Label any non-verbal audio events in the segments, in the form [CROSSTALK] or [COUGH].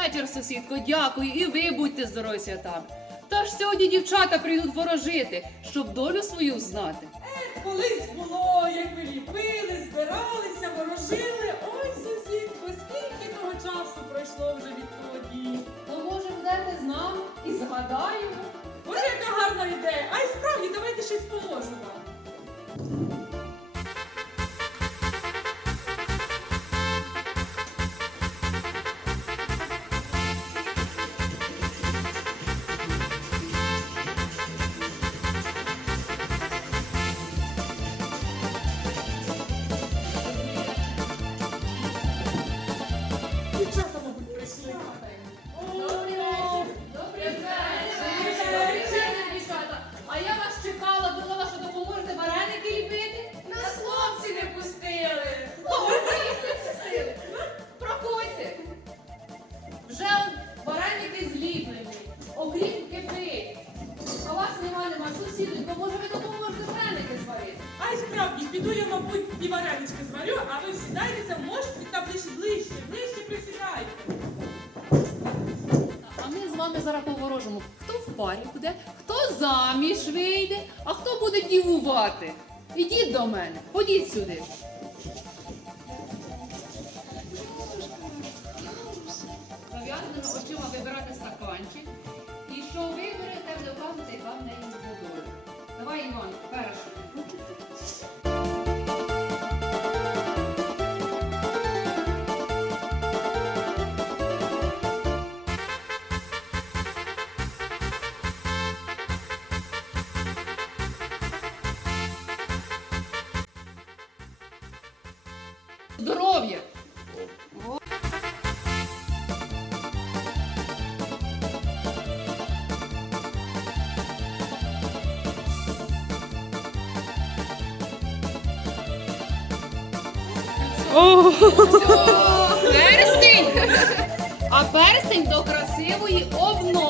вечір, сусідко, дякую, і ви будьте здорові святами. Та ж сьогодні дівчата прийдуть ворожити, щоб долю свою знати. Колись було, як ви ліпили, збиралися, ворожили. Ой, сусідко, скільки того часу пройшло вже відтоді. То може будете з нами і згадаємо. Боже, яка гарна ідея! А й справді, давайте щось поможу буде, хто заміж вийде, а хто буде дівувати. Ідіть до мене, ходіть сюди. Зав'язаними очима вибирати стаканчик. І що виберете, буде вам не їм неї. Давай, Іван, перший. Здоров'я! Перстень! А перстень до красивої обновки.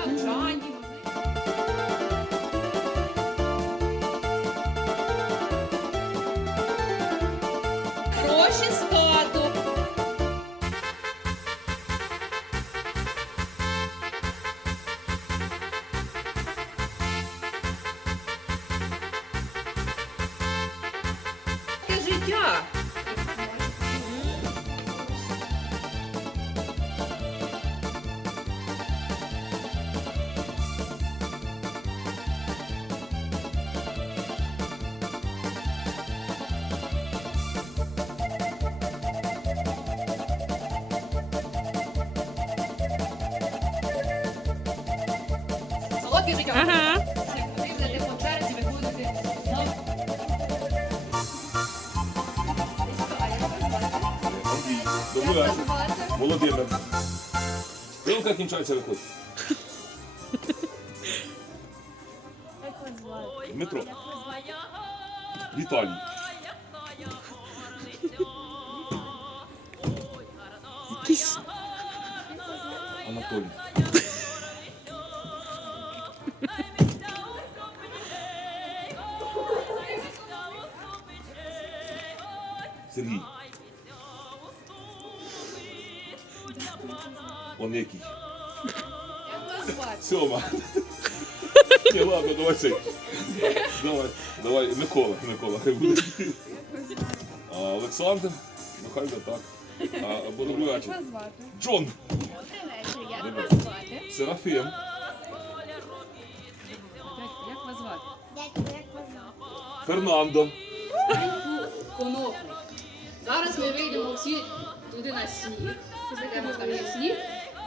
навчанні. Життя. Ага. Як по черзі, виходите на Андрій, добрий вечір. Володимир. Вилка кінчається виходить. Дмитро. Віталій. Сергій. Он який. Як вас? Сьома. Ні, ладно, давай цей. Давай, давай, Микола, Микола, хай буде. А Олександр, ну хай би так. А, або. Вас звати? Джон. Як вас звати? Серафим. Як вас звати? Фернандо. Всі туди на сніг, зайдемо там є сніг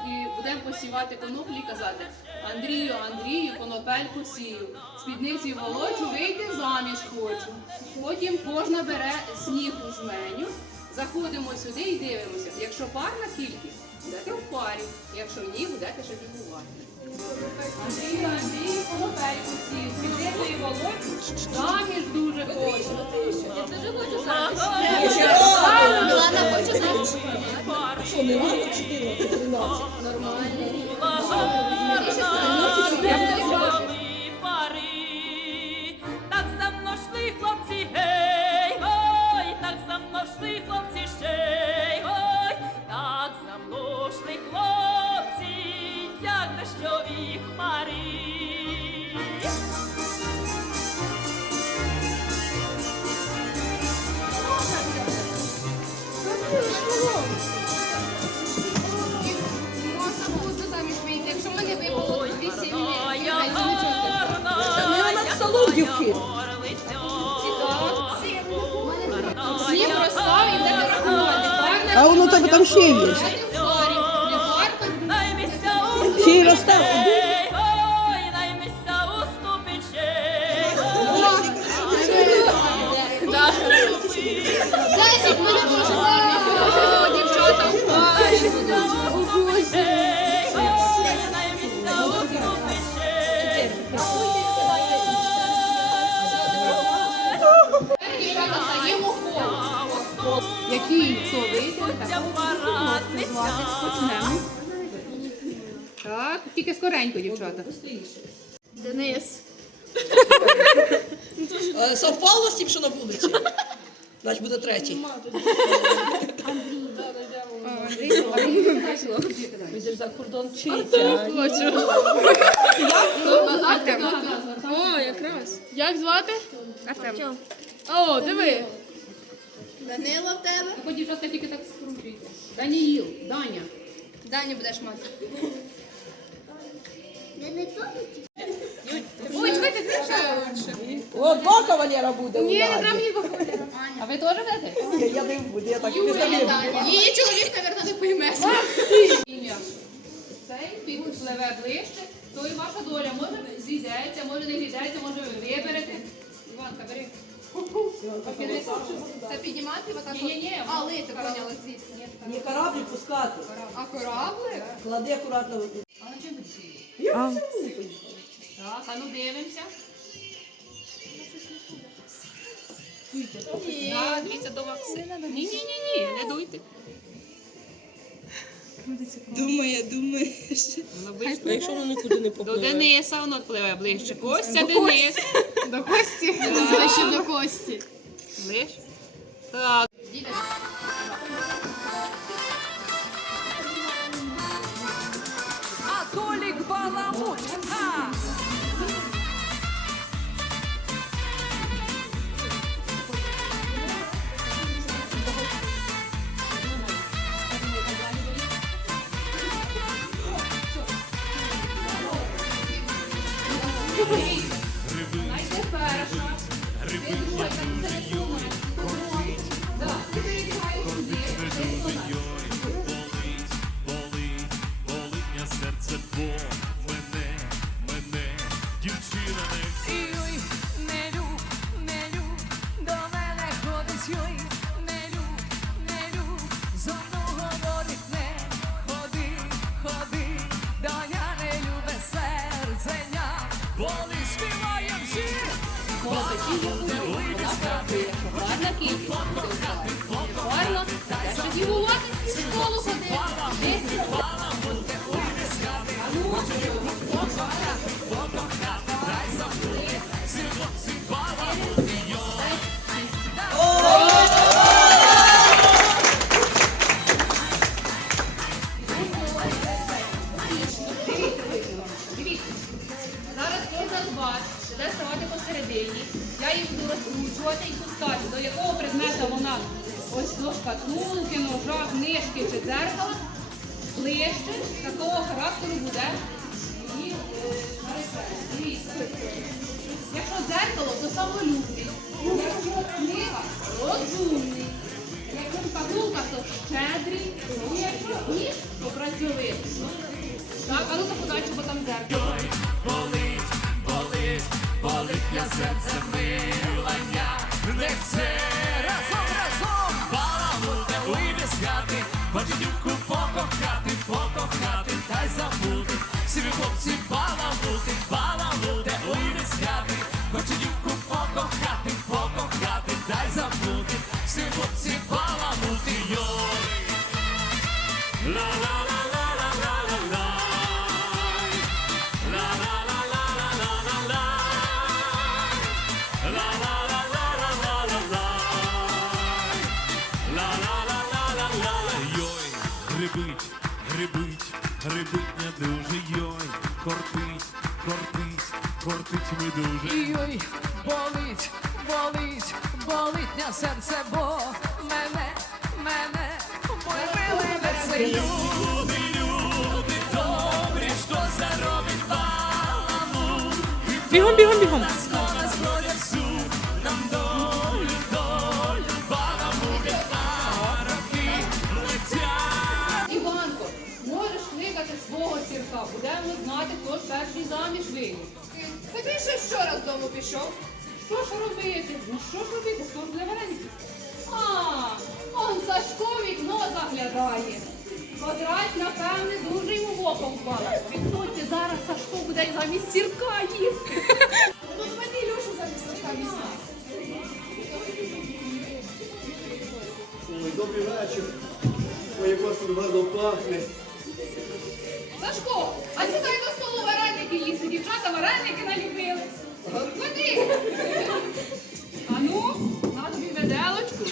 і будемо посівати коноплі і казати Андрію, Андрію, конопельку сію, спідниці волочу, вийти заміж хочу. Потім кожна бере сніг у жменю, заходимо сюди і дивимося. Якщо парна кількість, будете в парі, якщо ні, будете ще відбувати. Андрію, Андрію, конопельку світити і володь. заміж дуже хочу. Я дуже хочу заміж. Мілана хоче заміж. Що, не рано 14, 13? Так А воно так там ще є. В парі. Вийде. Почнемо. Так, тільки скоренько, дівчата. Денис. Е, Совпало з тим, що на вулиці. Значить буде третій. Підеш за кордон вчитися. О, якраз. Як звати? Артем. О, диви. Данила в тебе. Так дівчатка тільки так скручуйте. Даніїл, Даня. Даня будеш мати. Ой, давайте ти ще лучше. О, два кавалера буде у Ні, не Наді. треба мені виходити. А ви теж будете? Ні, Я не буду, я так не знаю. Її чоловік, мабуть, не. Ім'я. Цей підпливе ближче, то і ваша доля. Може зійдеться, може не зійдеться, може ви виберете. Іванка, бери. Це піднімати отак? Ні, ні, ні. А, лити, поняла звідси. Ні кораблі пускати. А корабли? Клади акуратно. А на чому ти? Я все не. Так, а ну дивимося. Дивіться до Максима. Ні, ні, ні, ні, не дуйте. Думає, думає. Воно ближче. А якщо воно нікуди не До? Дениса воно пливе ближче. Костя, Денис. До Кості? Ще [LAUGHS] до Кості. Ближче. Так. А Толік баламут. Ха! Гарна шкатулки, ножа, книжки чи дзеркала, ближче такого характеру буде е. Дивіться. Якщо дзеркало, то самолюбний. Якщо книга розумний. Якщо шкатулка, то щедрий. Якщо ніж, то працьовитий. Так, а ну заподачу, бо там дзеркало. болить, болить, болить я серце милання, кортить ми дуже. Ой, болить, болить, болить на серце, бо мене, мене, моє миле веселю. Люди, люди добрі, що заробить баламу, Бігом, бігом, бігом. Будемо знати, хто ж перший заміж вийде. Так він ще вчора з дому пішов. Що ж робити? Ну що ж робити? Хто ж для вареників? А, он Сашко вікно заглядає. Котрась, напевне, дуже йому в око впала. Підходьте, зараз Сашко буде замість сірка їсти. Ну, давайте Ілюшу замість Сашка візьмемо. Ой, добрий вечір. Ой, як у вас тут гарно пахне. Сашко, а сідай до вареники. Дівчата вареники наліпили. Ходи. А ну, на тобі веделочку.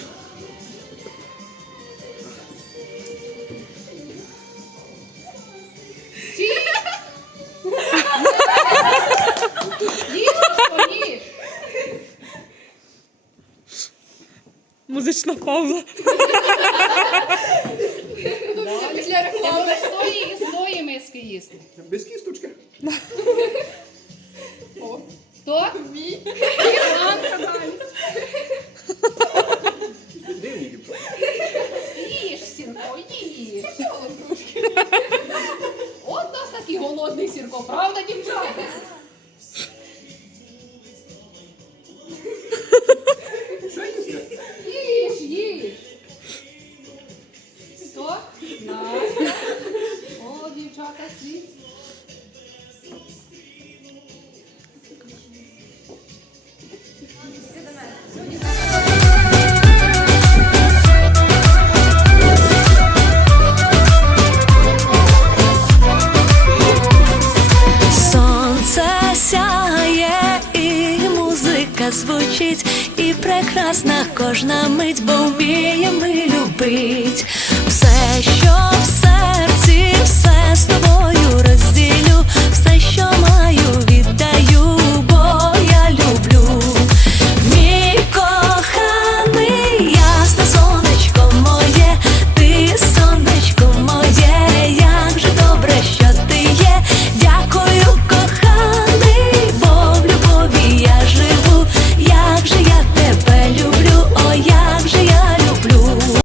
Їж, Сашко. Музична пауза. Після реклами. З тої, з миски їсти. Без